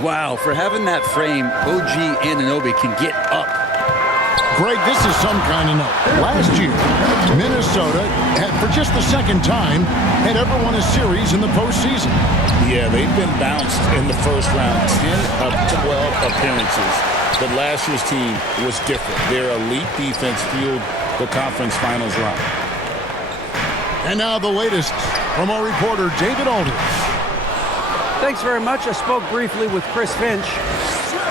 Wow, for having that frame, OG Anunoby can get up. Greg, this is some kind of note. Last year, Minnesota, for just the second time, had ever won a series in the postseason. Yeah, they've been bounced in the first round, 10 of 12 appearances. But last year's team was different. Their elite defense fueled the conference finals run. And now the latest from our reporter, David Alder. Thanks very much. I spoke briefly with Chris Finch,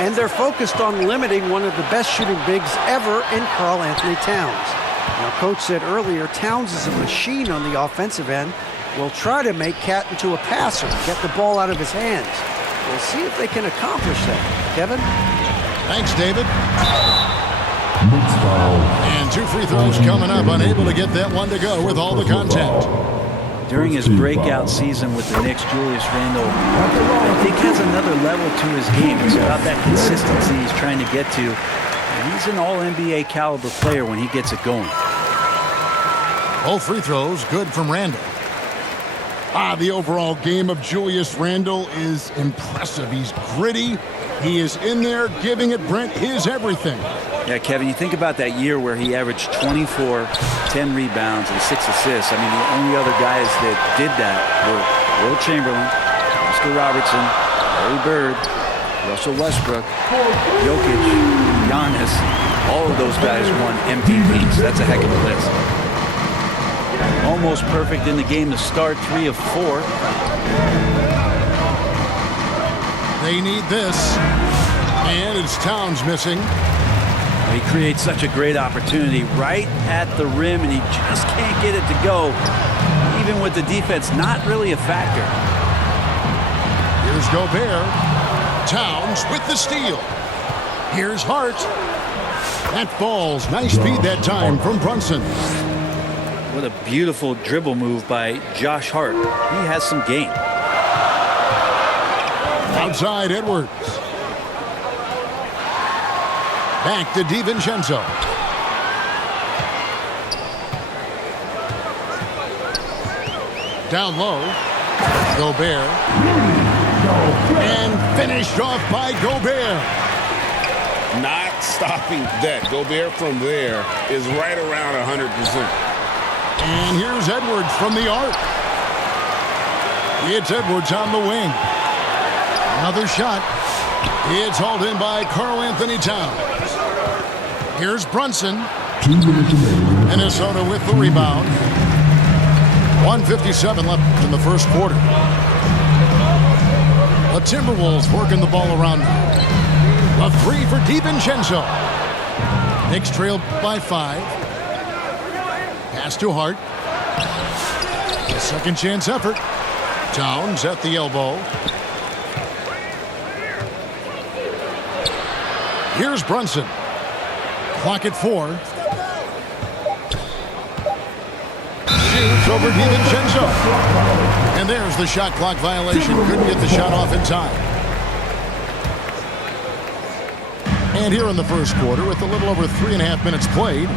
and they're focused on limiting one of the best shooting bigs ever in Karl Anthony Towns. Now, Coach said earlier, Towns is a machine on the offensive end. Will try to make Cat into a passer, get the ball out of his hands. We'll see if they can accomplish that. Kevin? Thanks, David. And 2 free throws coming up. Unable to get that one to go with all the contact. During his breakout season with the Knicks, Julius Randle, I think, has another level to his game. It's about that consistency he's trying to get to. And he's an all-NBA caliber player when he gets it going. All free throws good from Randle. The overall game of Julius Randle is impressive. He's gritty. He is in there giving it, Brent, his everything. Yeah, Kevin, you think about that year where he averaged 24, 10 rebounds, and 6 assists. I mean, the only other guys that did that were Will Chamberlain, Oscar Robertson, Larry Bird, Russell Westbrook, Jokic, Giannis. All of those guys won MVPs. That's a heck of a list. Almost perfect in the game to start, 3 of 4. They need this. And it's Towns missing. He creates such a great opportunity right at the rim, and he just can't get it to go, even with the defense not really a factor. Here's Gobert. Towns with the steal. Here's Hart. That falls. Nice speed that time from Brunson. What a beautiful dribble move by Josh Hart. He has some game. Outside Edwards. Back to DiVincenzo. Down low. Gobert. And finished off by Gobert. Not stopping that. Gobert from there is right around 100%. And here's Edwards from the arc. It's Edwards on the wing. Another shot. It's hauled in by Karl Anthony Towns. Here's Brunson. Minnesota with the rebound. 1:57 left in the first quarter. The Timberwolves working the ball around now. A 3 for DiVincenzo. Knicks trailed by 5. Pass to Hart. A second chance effort. Towns at the elbow. Here's Brunson. Clock at 4. Shoots over DiVincenzo. And there's the shot clock violation. Couldn't get the shot off in time. And here in the first quarter, with a little over 3.5 minutes played,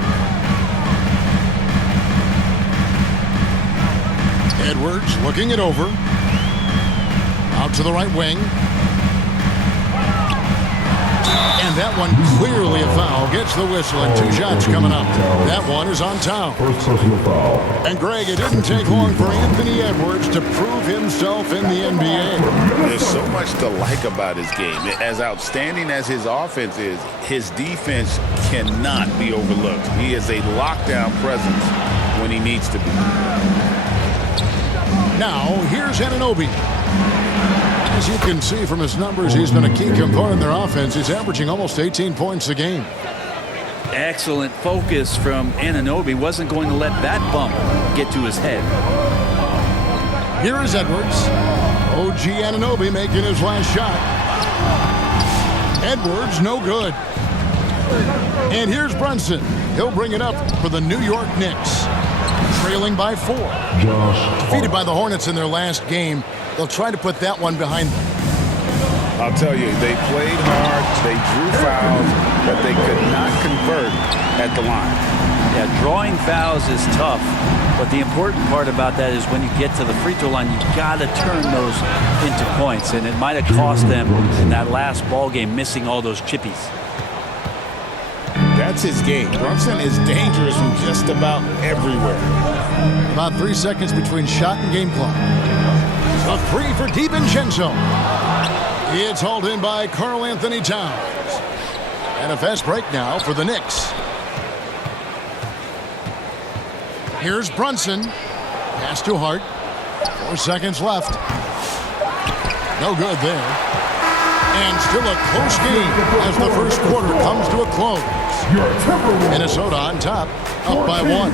Edwards looking it over. Out to the right wing. And that one clearly a foul. Gets the whistle and 2 shots coming up. That one is on Towns. First personal foul. And Greg, it didn't take long for Anthony Edwards to prove himself in the NBA. There's so much to like about his game. As outstanding as his offense is, his defense cannot be overlooked. He is a lockdown presence when he needs to be. Now, here's Anunoby. As you can see from his numbers, he's been a key component in their offense. He's averaging almost 18 points a game. Excellent focus from Anunoby. Wasn't going to let that bump get to his head. Here is Edwards. OG Anunoby making his last shot. Edwards, no good. And here's Brunson. He'll bring it up for the New York Knicks. Trailing by 4. Defeated by the Hornets in their last game. They'll try to put that one behind them. I'll tell you, they played hard, they drew fouls, but they could not convert at the line. Yeah, drawing fouls is tough, but the important part about that is when you get to the free throw line, you got to turn those into points, and it might have cost them in that last ball game missing all those chippies. That's his game. Brunson is dangerous from just about everywhere. About 3 seconds between shot and game clock. A three for DiVincenzo. It's hauled in by Karl Anthony Towns. And a fast break now for the Knicks. Here's Brunson. Pass to Hart. 4 seconds left. No good there. And still a close game as the first quarter comes to a close. Minnesota on top, up by 1.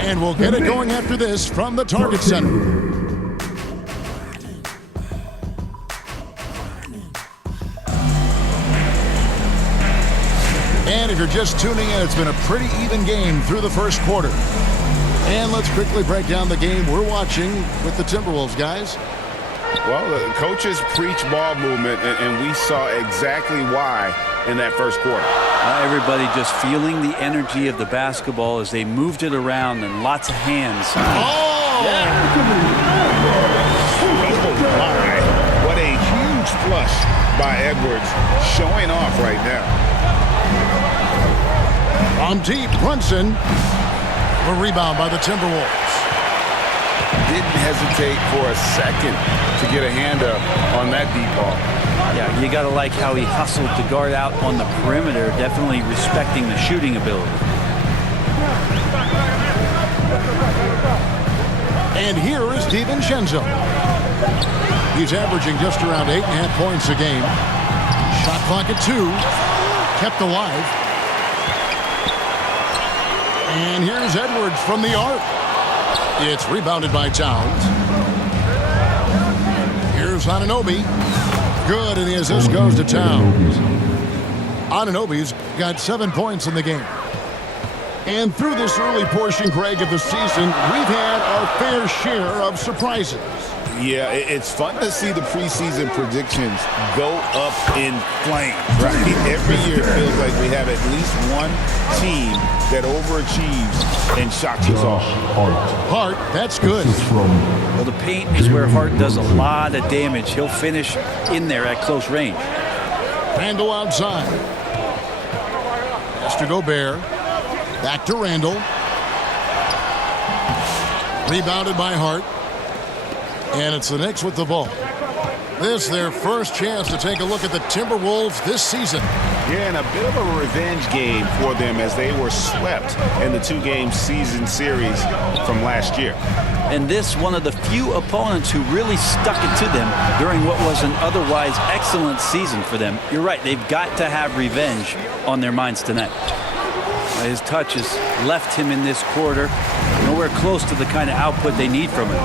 And we'll get it going after this from the Target Center. And if you're just tuning in, it's been a pretty even game through the first quarter. And let's quickly break down the game we're watching with the Timberwolves, guys. Well, the coaches preach ball movement, and we saw exactly why in that first quarter. Everybody just feeling the energy of the basketball as they moved it around and lots of hands. Oh! Yeah. Oh, my. What a huge flush by Edwards, showing off right now. On deep, Brunson. A rebound by the Timberwolves. Didn't hesitate for a second to get a hand up on that deep ball. Yeah, you got to like how he hustled to guard out on the perimeter, definitely respecting the shooting ability. And here is DiVincenzo. He's averaging just around 8.5 points a game. Shot clock at 2. Kept alive. And here's Edwards from the arc. It's rebounded by Towns. Here's Anunoby. Good, and the assist goes to Towns. Anunoby's got 7 points in the game. And through this early portion, Greg, of the season, we've had our fair share of surprises. Yeah, it's fun to see the preseason predictions go up in flames, right? Every year it feels like we have at least one team that overachieves and shocks us all. Hart, that's good. Well, the paint is where Hart does a lot of damage. He'll finish in there at close range. Randall outside. Pass to Gobert. Back to Randall. Rebounded by Hart. And it's the Knicks with the ball. This their first chance to take a look at the Timberwolves this season. Yeah, and a bit of a revenge game for them as they were swept in the 2-game season series from last year. And this one of the few opponents who really stuck it to them during what was an otherwise excellent season for them. You're right, they've got to have revenge on their minds tonight. His touches left him in this quarter nowhere close to the kind of output they need from him.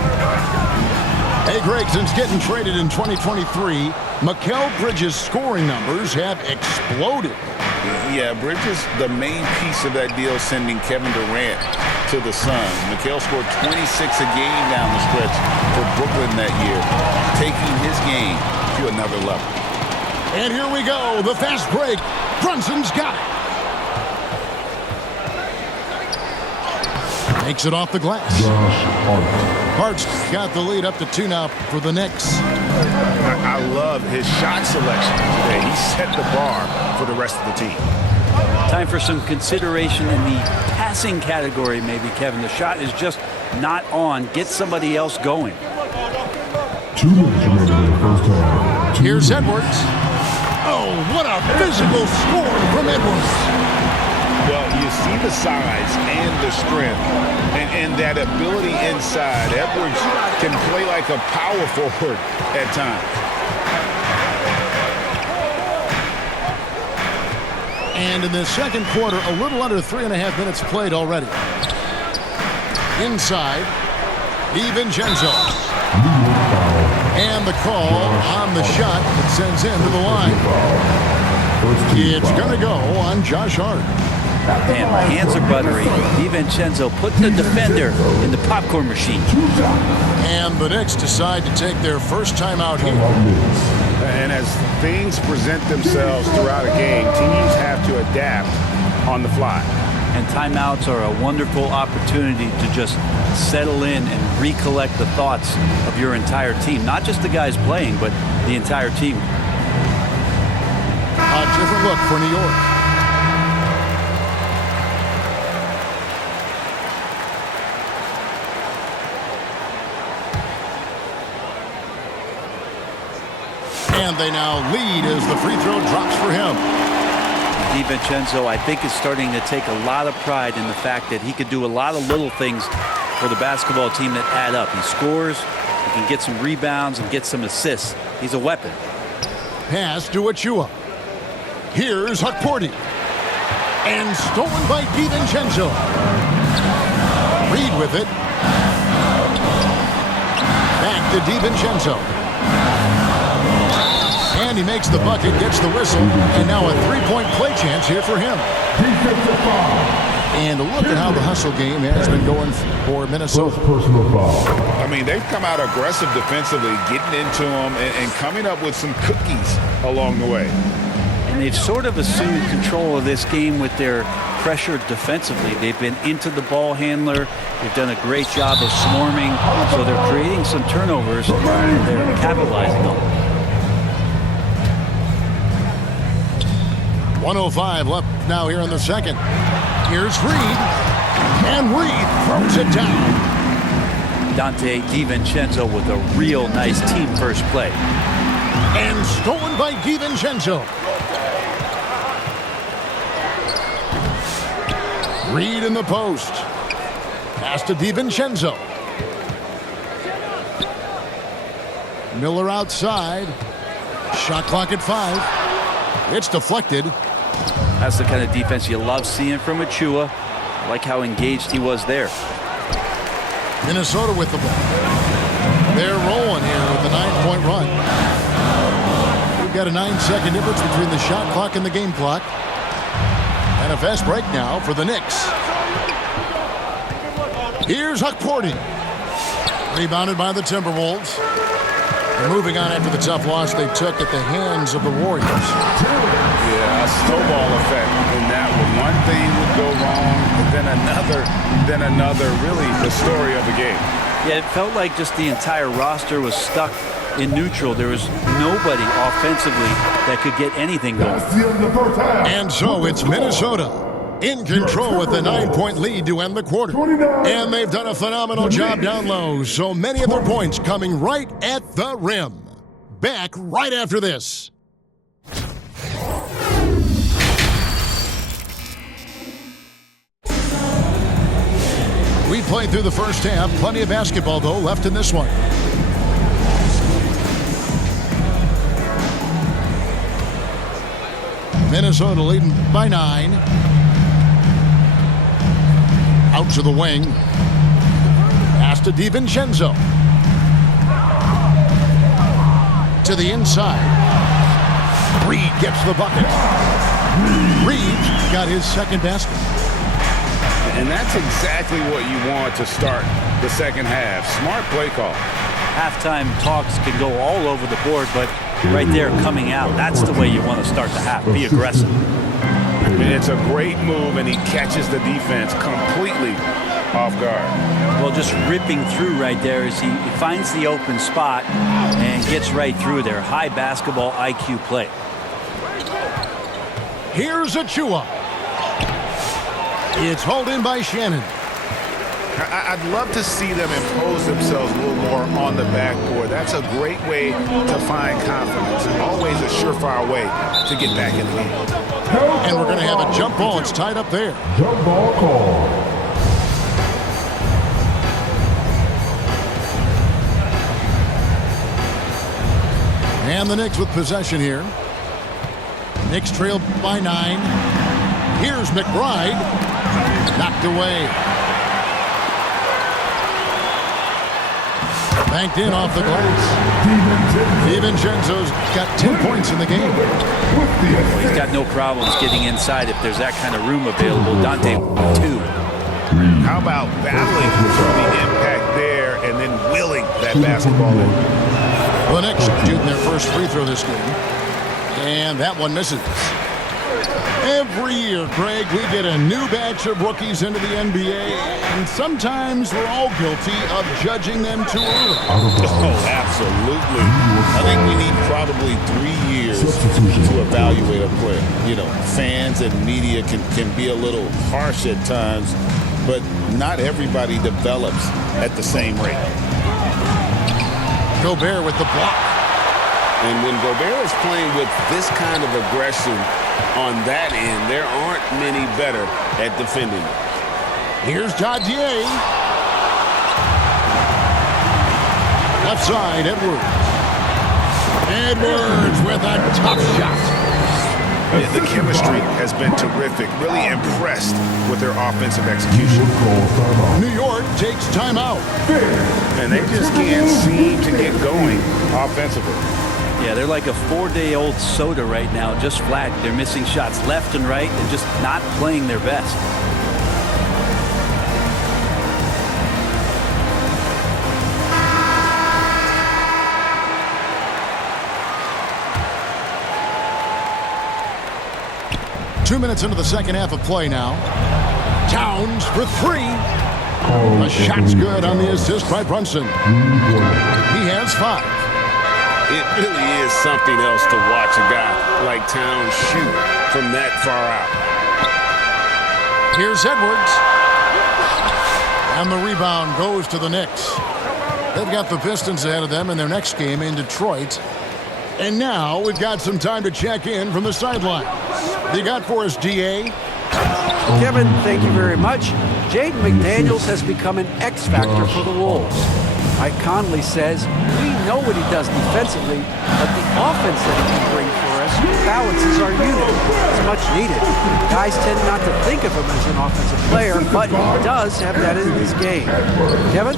Hey, Greg, since getting traded in 2023, Mikal Bridges' scoring numbers have exploded. Yeah, Bridges, the main piece of that deal, sending Kevin Durant to the Suns. Mikal scored 26 a game down the stretch for Brooklyn that year, taking his game to another level. And here we go, the fast break. Brunson's got it. Makes it off the glass. Hart's got the lead up to 2 now for the Knicks. I love his shot selection today. He set the bar for the rest of the team. Time for some consideration in the passing category, maybe, Kevin. The shot is just not on. Get somebody else going. Here's Edwards. Oh, what a physical score from Edwards. Well, you see the size and the strength and that ability inside. Edwards can play like a power forward at times. And in the second quarter, a little under 3.5 minutes played already. Inside, DiVincenzo. And the call on the shot that sends him to the line. It's going to go on Josh Hart. Man, my hands are buttery. DiVincenzo putting the defender in the popcorn machine. And the Knicks decide to take their first time out here. And as things present themselves throughout a game, teams have to adapt on the fly. and timeouts are a wonderful opportunity to just settle in and recollect the thoughts of your entire team. Not just the guys playing, but the entire team. A different look for New York. And they now lead as the free throw drops for him. DiVincenzo, I think, is starting to take a lot of pride in the fact that he could do a lot of little things for the basketball team that add up. He scores, he can get some rebounds and get some assists. He's a weapon. Pass to Achua. Here's Hukporti. And stolen by DiVincenzo. Reed with it. Back to DiVincenzo. And he makes the bucket, gets the whistle, and now a three-point play chance here for him. And look at how the hustle game has been going for Minnesota. I mean, they've come out aggressive defensively, getting into them and coming up with some cookies along the way. And they've sort of assumed control of this game with their pressure defensively. They've been into the ball handler. They've done a great job of swarming, so they're creating some turnovers, and they're capitalizing on them. 1:05 left now here in the second. Here's Reed. And Reed throws it down. Dante DiVincenzo with a real nice team first play. And stolen by DiVincenzo. Reed in the post. Pass to DiVincenzo. Miller outside. Shot clock at 5. It's deflected. That's the kind of defense you love seeing from Achua. I like how engaged he was there. Minnesota with the ball. They're rolling here with a 9-point run. We've got a 9-second difference between the shot clock and the game clock. And a fast break now for the Knicks. Here's Hukporti. Rebounded by the Timberwolves. They're moving on after the tough loss they took at the hands of the Warriors. Yeah, a snowball effect in that one. One thing would go wrong, and then another. Really the story of the game. Yeah, it felt like just the entire roster was stuck in neutral. There was nobody offensively that could get anything going. And so it's Minnesota in control with the 9-point lead to end the quarter. And they've done a phenomenal job down low. So many of their points coming right at the rim. Back right after this. We played through the first half. Plenty of basketball, though, left in this one. Minnesota leading by 9. Out to the wing. Pass to DiVincenzo. To the inside. Reed gets the bucket. Reed got his second basket. And that's exactly what you want to start the second half. Smart play call. Halftime talks can go all over the board, but right there coming out, that's the way you want to start the half. Be aggressive. And it's a great move, and he catches the defense completely off guard. Well, just ripping through right there as he finds the open spot and gets right through there. High basketball IQ play. Here's Achua. It's hauled in by Shannon. I'd love to see them impose themselves a little more on the backboard. That's a great way to find confidence. Always a surefire way to get back in the game. And we're going to have a jump ball. It's tied up there. Jump ball call. And the Knicks with possession here. Knicks trail by 9. Here's McBride. Knocked away. Banked in off the glass. DiVincenzo's got 10 points in the game. Well, he's got no problems getting inside if there's that kind of room available. Dante, 2. How about battling for the impact there and then willing that basketball in? The Knicks shooting their first free throw this game. And that one misses. Every year, Greg, we get a new batch of rookies into the NBA, and sometimes we're all guilty of judging them too early. Oh, absolutely. I think we need probably 3 years to evaluate a player. You know, fans and media can be a little harsh at times, but not everybody develops at the same rate. Gobert with the block. And when Gobert is playing with this kind of aggression on that end, there aren't many better at defending it. Here's Dadier. Left side, Edwards. Edwards with a tough shot. Yeah, the chemistry has been terrific. Really impressed with their offensive execution. New York takes timeout. And they just can't seem to get going offensively. Yeah, they're like a 4-day-old soda right now, just flat. They're missing shots left and right and just not playing their best. Two minutes into the second half of play now. Towns for three. The shot's good on the assist by Brunson. He has 5. It really is something else to watch a guy like Towns shoot from that far out. Here's Edwards. And the rebound goes to the Knicks. They've got the Pistons ahead of them in their next game in Detroit. And now we've got some time to check in from the sidelines. What you got for us, DA? Kevin, thank you very much. Jaden McDaniels has become an X factor for the Wolves. Mike Conley says, we know what he does defensively, but the offense that he can bring for us balances our unit. It's much needed. Guys tend not to think of him as an offensive player, but he does have that in his game. Kevin?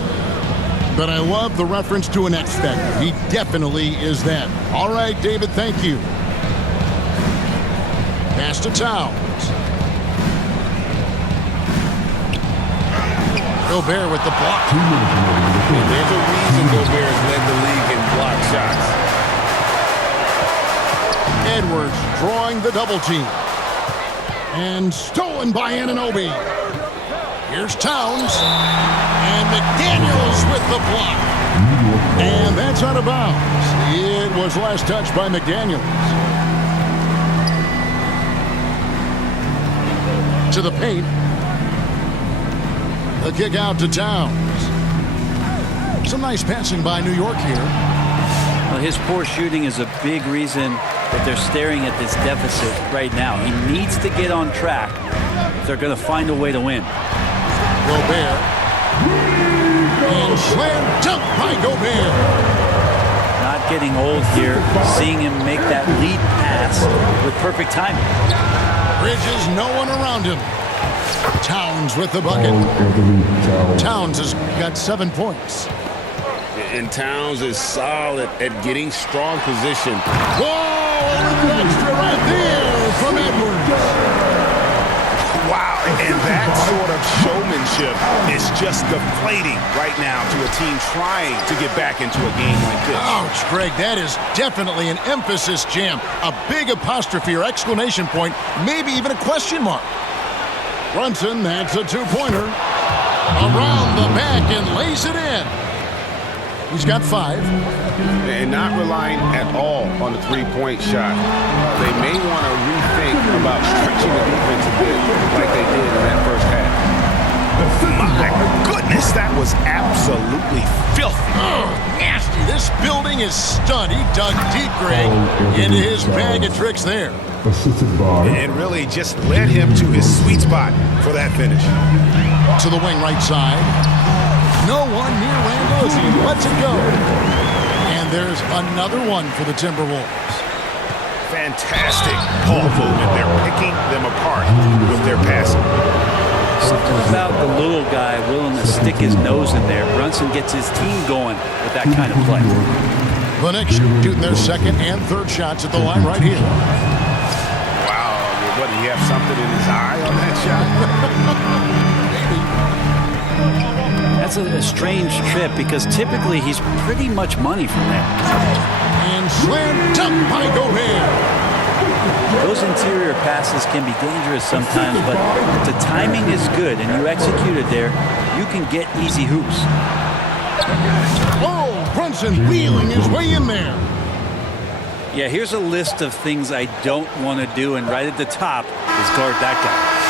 But I love the reference to an X factor. He definitely is that. All right, David, thank you. Pass to Towns. Gobert with the block. There's a reason Gobert has led the league in block shots. Edwards drawing the double team. And stolen by Anunoby. Here's Towns. And McDaniels with the block. And that's out of bounds. It was last touched by McDaniels. To the paint. The kick out to Towns. Some nice passing by New York here. Well, his poor shooting is a big reason that they're staring at this deficit right now. He needs to get on track if they're going to find a way to win. Gobert. And slam dunk by Gobert. Not getting old here, seeing him make that lead pass with perfect timing. Bridges, no one around him. Towns with the bucket. Towns has got 7 points. And Towns is solid at getting strong position. Whoa! A little extra right there from Edwards. Wow, and that sort of showmanship is just deflating right now to a team trying to get back into a game like this. Ouch, Greg, that is definitely an emphasis jam. A big apostrophe or exclamation point, maybe even a question mark. Brunson, that's a two-pointer. Around the back and lays it in. He's got 5. And not relying at all on the three-point shot. They may want to rethink about stretching the defense a bit like they did in that first half. My goodness, that was absolutely filthy. Oh, nasty. This building is stunned. He dug deep, Greg, into his bag of tricks there. And really just led him to his sweet spot for that finish. To the wing right side. No one near Randall as he lets it go. And there's another one for the Timberwolves. Fantastic ball movement. They're picking them apart with their passing. Something about the little guy willing to stick his nose in there. Brunson gets his team going with that kind of play. The Knicks shooting their second and third shots at the line right here. Wow, what, did he have something in his eye on that shot? That's a strange trip because typically he's pretty much money from there. And slam dunk by Gobert. Those interior passes can be dangerous sometimes, but if the timing is good and you execute it there, you can get easy hoops. Oh, Brunson wheeling his way in there. Yeah, here's a list of things I don't want to do, and right at the top is guard that guy.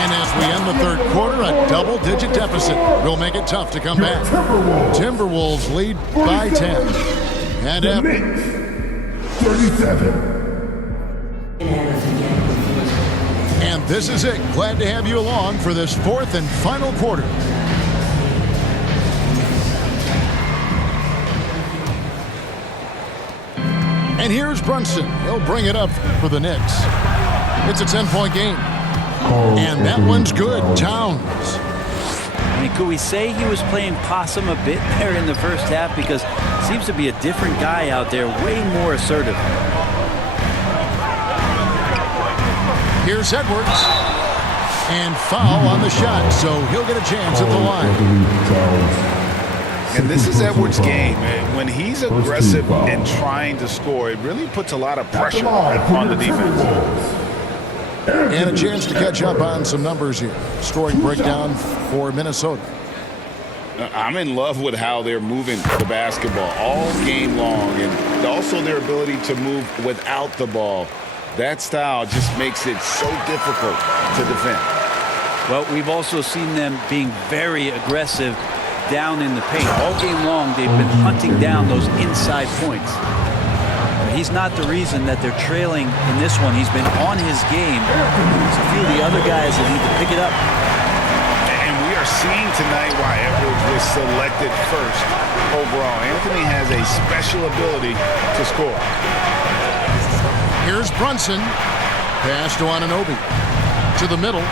And as we end the third quarter, a double-digit deficit will make it tough to come back. Timberwolves lead by 10. And The Knicks, 37. And this is it. Glad to have you along for this fourth and final quarter. And here's Brunson. He'll bring it up for the Knicks. It's a 10-point game. And that one's good. Towns. I mean, could we say he was playing possum a bit there in the first half? Because it seems to be a different guy out there, way more assertive. Here's Edwards. And foul on the shot, so he'll get a chance at the line. And this is Edwards' game. When he's aggressive and trying to score, it really puts a lot of pressure on the defense. And a chance to catch up on some numbers here. Scoring breakdown for Minnesota. I'm in love with how they're moving the basketball all game long, and also their ability to move without the ball. That style just makes it so difficult to defend. Well, we've also seen them being very aggressive down in the paint. All game long, they've been hunting down those inside points. He's not the reason that they're trailing in this one. He's been on his game. There's a few of the other guys that need to pick it up. And we are seeing tonight why Edwards was selected first overall. Anthony has a special ability to score. Here's Brunson. Pass to Anunoby. To the middle.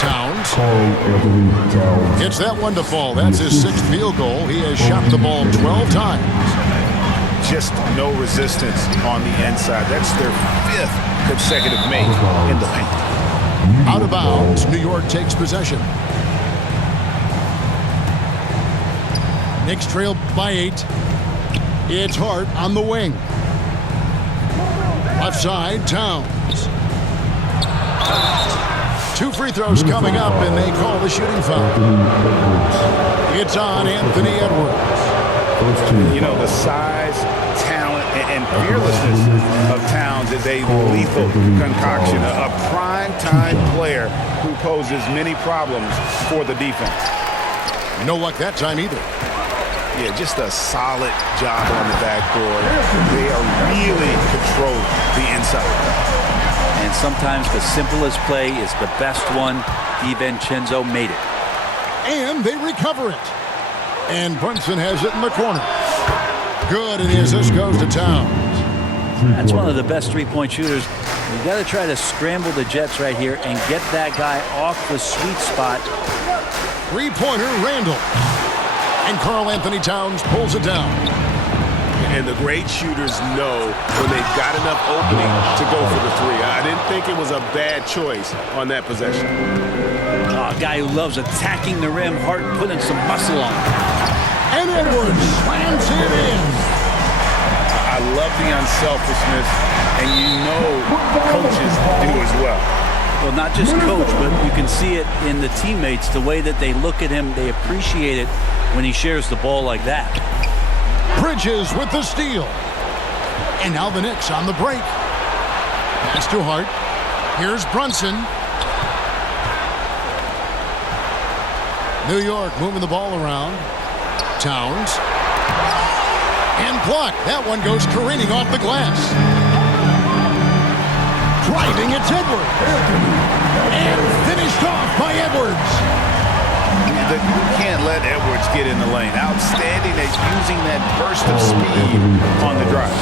Towns. Gets that one to fall. That's his sixth field goal. He has shot the ball 12 times. Just no resistance on the inside. That's their fifth consecutive make in the paint. Out of bounds. New York takes possession. Knicks trail by 8. It's Hart on the wing. Left side, Towns. 2 free throws coming up, and they call the shooting foul. It's on Anthony Edwards. You know, the size, talent, and fearlessness of Towns is a lethal concoction. A prime-time player who poses many problems for the defense. No luck that time either. Yeah, just a solid job on the backboard. They are really control the inside. And sometimes the simplest play is the best one. DiVincenzo made it. And they recover it. And Brunson has it in the corner. Good, and the assist goes to Towns. That's one of the best three-point shooters. You've got to try to scramble the Jets right here and get that guy off the sweet spot. Three-pointer, Randall. And Karl Anthony Towns pulls it down. And the great shooters know when they've got enough opening to go for the three. I didn't think it was a bad choice on that possession. A guy who loves attacking the rim, Hart putting some muscle on. And Edwards slams it in. I love the unselfishness, and you know coaches do as well. Well, not just coach, but you can see it in the teammates, the way that they look at him. They appreciate it when he shares the ball like that. Bridges with the steal. And now the Knicks on the break. Pass to Hart. Here's Brunson. New York moving the ball around. Towns. And blocked. That one goes careening off the glass. Driving, it's Edwards. And finished off by Edwards. You can't let Edwards get in the lane. Outstanding at using that burst of speed on the drive.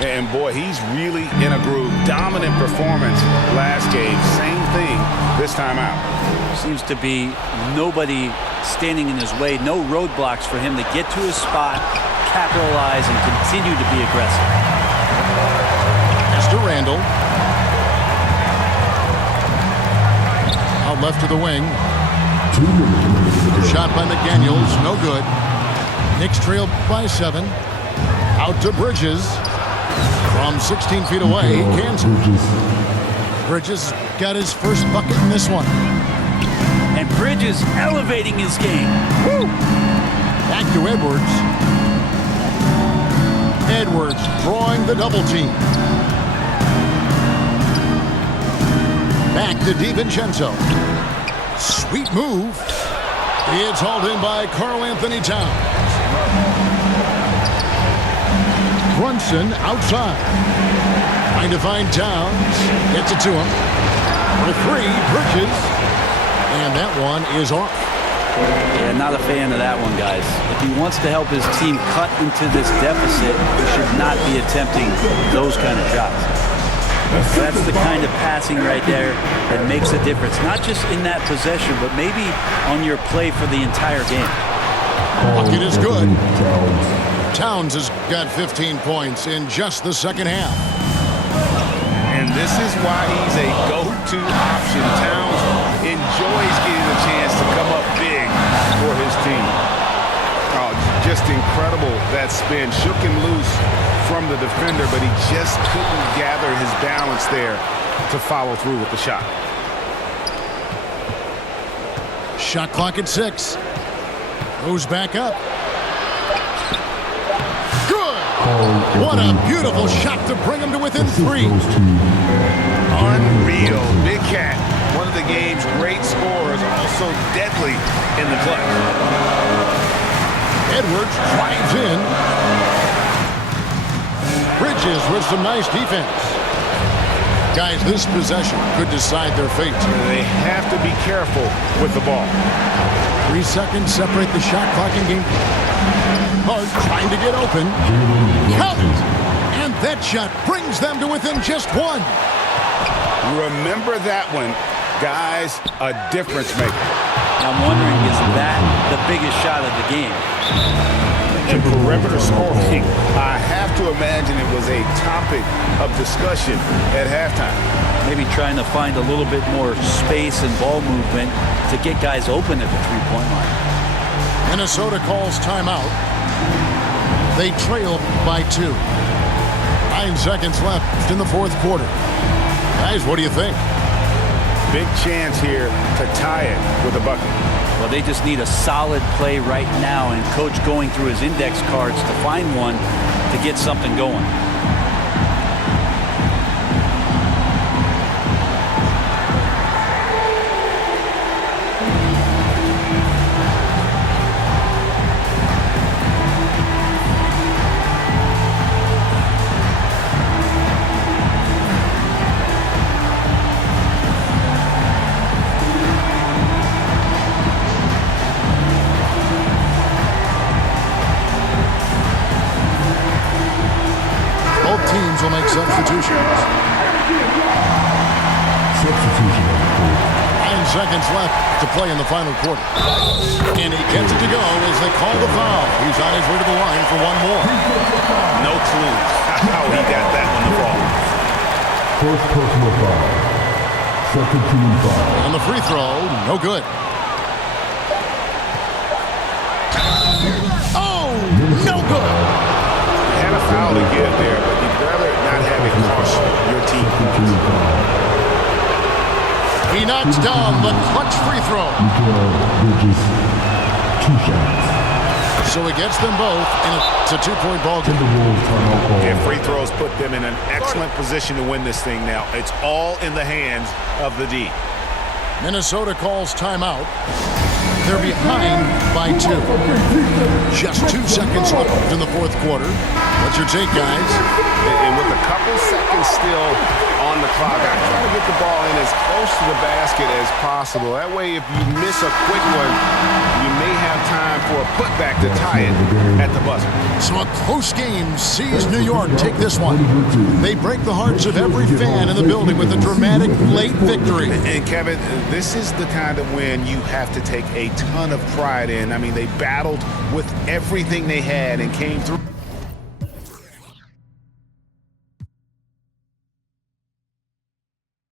And boy, he's really in a groove. Dominant performance last game. Same thing this time out. Seems to be nobody standing in his way. No roadblocks for him to get to his spot, capitalize, and continue to be aggressive. Pass to Randall. Out left to the wing. Shot by McDaniels, no good. Knicks trail by 7. Out to Bridges. From 16 feet away, he cans it. Bridges got his first bucket in this one. And Bridges elevating his game. Woo! Back to Edwards. Edwards drawing the double team. Back to DiVincenzo. Sweet move. It's hauled in by Karl Anthony Towns. Brunson outside. Trying to find Towns. Gets it to him. For three, Bridges. And that one is off. Yeah, not a fan of that one, guys. If he wants to help his team cut into this deficit, he should not be attempting those kind of shots. That's the kind of passing right there that makes a difference. Not just in that possession, but maybe on your play for the entire game. Bucket is good. Towns has got 15 points in just the second half. And this is why he's a go-to option. Towns enjoys getting a chance to come up big for his team. Oh, just incredible that spin. Shook him loose from the defender, but he just couldn't gather his balance there to follow through with the shot. Shot clock at 6. Goes back up. Good! What a beautiful shot to bring him to within 3. Unreal. Big Cat, one of the game's great scorers, also deadly in the clutch. Edwards drives in. Bridges with some nice defense. Guys, this possession could decide their fate. They have to be careful with the ball. 3 seconds separate the shot clock and game. Hart trying to get open. Count! And that shot brings them to within just 1. Remember that one. Guys, a difference maker. I'm wondering, is that the biggest shot of the game? And perimeter scoring, I have to imagine it was a topic of discussion at halftime. Maybe trying to find a little bit more space and ball movement to get guys open at the three-point line. Minnesota calls timeout. They trail by 2. 9 seconds left in the fourth quarter. Guys, what do you think? Big chance here to tie it with a bucket. Well, they just need a solid play right now, and Coach going through his index cards to find one to get something going. Will make substitutions. 9 seconds left to play in the final quarter. And he gets it to go as they call the foul. He's on his way to the line for one more. No clue how he got that one to fall. First personal foul. Second team foul. And the free throw, no good. Oh, no good. Had a foul to give there, but you'd rather not have it cost your team. He knocks down the clutch free throw. Bridges, 2 shots. So he gets them both, and it's a 2-point ball game. Timberwolves timeout ball. And free throws put them in an excellent position to win this thing now. It's all in the hands of the D. Minnesota calls timeout. They're behind by 2. Just 2 seconds left in the fourth quarter. What's your take, guys? And with a couple seconds still on the clock, I try to get the ball in as close to the basket as possible. That way, if you miss a quick one, you may have time for a putback to tie it at the buzzer. So a close game sees New York take this one. They break the hearts of every fan in the building with a dramatic late victory. And Kevin, this is the kind of win you have to take a ton of pride in. I mean, they battled with everything they had and came through.